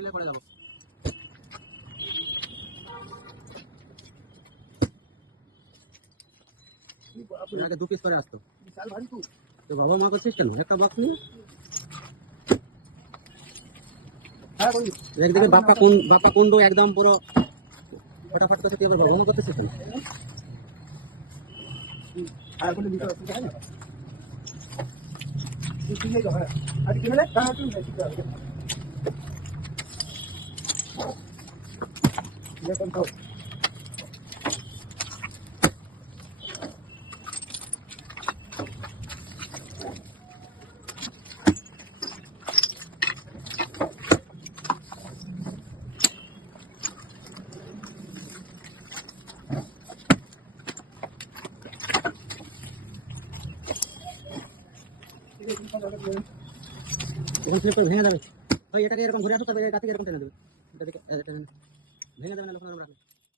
টিলে করে যাবো। আগে 2 পিস করে আসতো। তো বাবা মা করছিস কেন? একটা বক্স নিয়ে একদিকে বাপ্পা কুন্ডু একদম পুরো ফটাফট করছে, তুই আবার বাবা মা করতেছিস কেন? এখন স্লিপ করে ভেঙে যাবে। ওই এটাকে এরকম ঘুরে আসো, তবে গাছে এরকম টেনে দেবে। এটা ভেঙে যাবে না, লোক রাখবে।